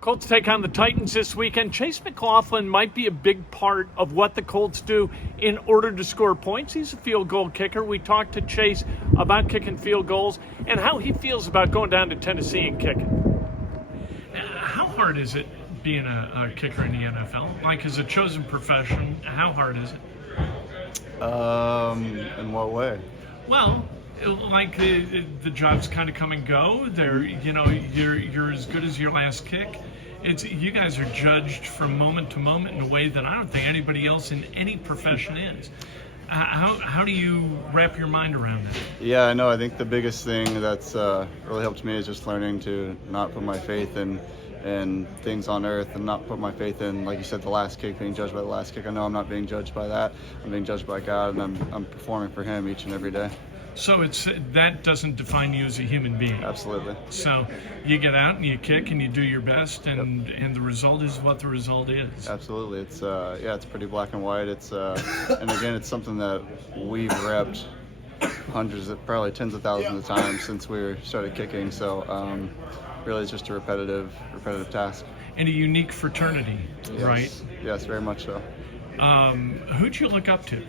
Colts take on the Titans this weekend. Chase McLaughlin might be a big part of what the Colts do in order to score points. He's a field goal kicker. We talked to Chase about kicking field goals and how he feels about going down to Tennessee and kicking. How hard is it being a kicker in the NFL? Like, as a chosen profession, how hard is it? In what way? Well, like the jobs kind of come and go. You're as good as your last kick. You guys are judged from moment to moment in a way that I don't think anybody else in any profession is. How do you wrap your mind around that? Yeah, I know. I think the biggest thing that's really helped me is just learning to not put my faith in things on earth and not put my faith in, like you said, the last kick, being judged by the last kick. I know I'm not being judged by that. I'm being judged by God, and I'm performing for Him each and every day. So that doesn't define you as a human being. Absolutely. So you get out and you kick and you do your best, and Yep. and the result is what the result is. Absolutely. It's pretty black and white. And again, it's something that we've repped probably tens of thousands of times since we started kicking. So really, it's just a repetitive task. And a unique fraternity, Yes. right? Yes, very much so. Who'd you look up to?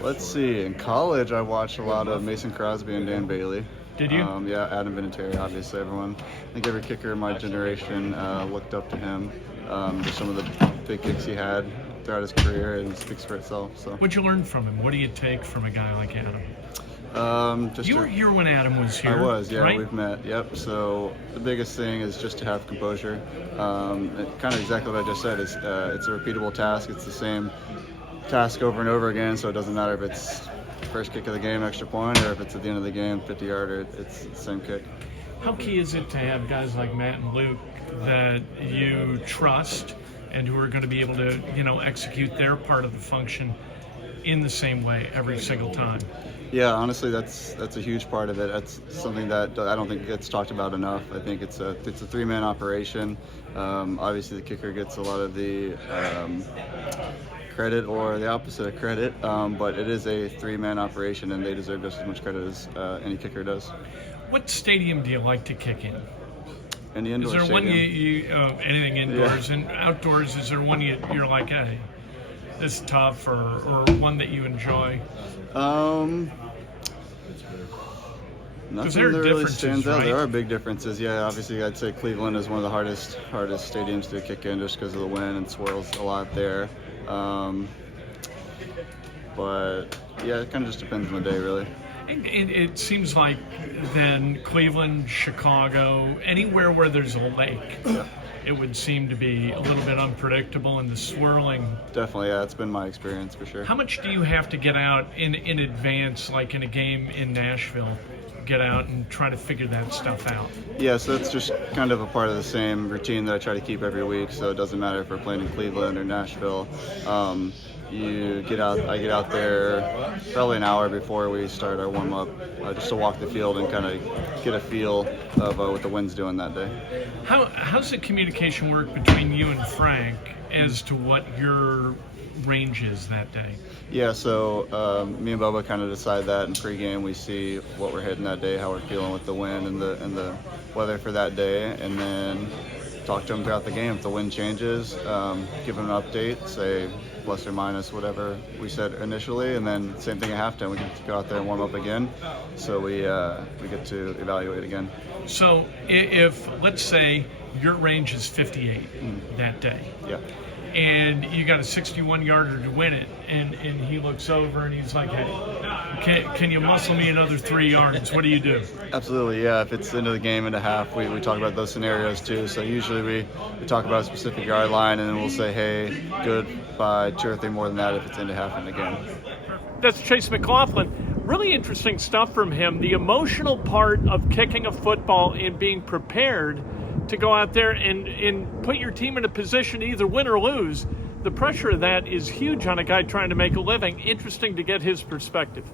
Let's see. In college, I watched a lot of Mason Crosby and Dan Bailey. Did you? Yeah, Adam Vinatieri, obviously. I think every kicker in my generation looked up to him. Just some of the big kicks he had throughout his career, and it speaks for itself. So. What'd you learn from him? What do you take from a guy like Adam? You were here when Adam was here. I was, yeah, right? we've met, yep. So the biggest thing is just to have composure. Kind of exactly what I just said. It's a repeatable task. It's the same task over and over again, so it doesn't matter if it's first kick of the game, extra point, or if it's at the end of the game, 50-yarder, it's the same kick. How key is it to have guys like Matt and Luke that you trust and who are going to be able to, execute their part of the function in the same way every single time? Yeah, honestly, that's a huge part of it. That's something that I don't think gets talked about enough. I think it's a three-man operation. Obviously, the kicker gets a lot of the credit or the opposite of credit, but it is a three-man operation, and they deserve just as much credit as any kicker does. What stadium do you like to kick in? In the indoor stadium. Is there stadium. one anything indoors? Yeah. And outdoors, is there one you're like, hey, this is tough, or one that you enjoy? Nothing that really stands out. Right? There are big differences. Yeah, obviously I'd say Cleveland is one of the hardest stadiums to kick in just because of the wind and swirls a lot there. But yeah, it kind of just depends on the day, really. It seems like then Cleveland, Chicago, anywhere where there's a lake, yeah. It would seem to be a little bit unpredictable, and the swirling. Definitely, yeah, it's been my experience for sure. How much do you have to get out in advance, like in a game in Nashville, get out and try to figure that stuff out? Yeah, so that's just kind of a part of the same routine that I try to keep every week, so it doesn't matter if we're playing in Cleveland or Nashville. I get out there probably an hour before we start our warm-up, just to walk the field and kind of get a feel of what the wind's doing that day. How's the communication work between you and Frank as to what your range is that day? Yeah, so me and Bubba kind of decide that in pregame. We see what we're hitting that day, how we're feeling with the wind and the weather for that day, and then talk to him throughout the game. If the wind changes, give him an update, say plus or minus whatever we said initially, and then same thing at halftime. We get to go out there and warm up again, so we get to evaluate again. So if let's say your range is 58 that day, yeah, and you got a 61-yarder to win it, and he looks over and he's like, hey, can you muscle me another 3 yards? What do you do? Absolutely, yeah. If it's into the game, into half, we talk about those scenarios too. So usually we talk about a specific yard line, and then we'll say, hey, good by 2 or 3 more than that if it's into half in the game. That's Chase McLaughlin. Really interesting stuff from him. The emotional part of kicking a football and being prepared to go out there and put your team in a position to either win or lose. The pressure of that is huge on a guy trying to make a living. Interesting to get his perspective.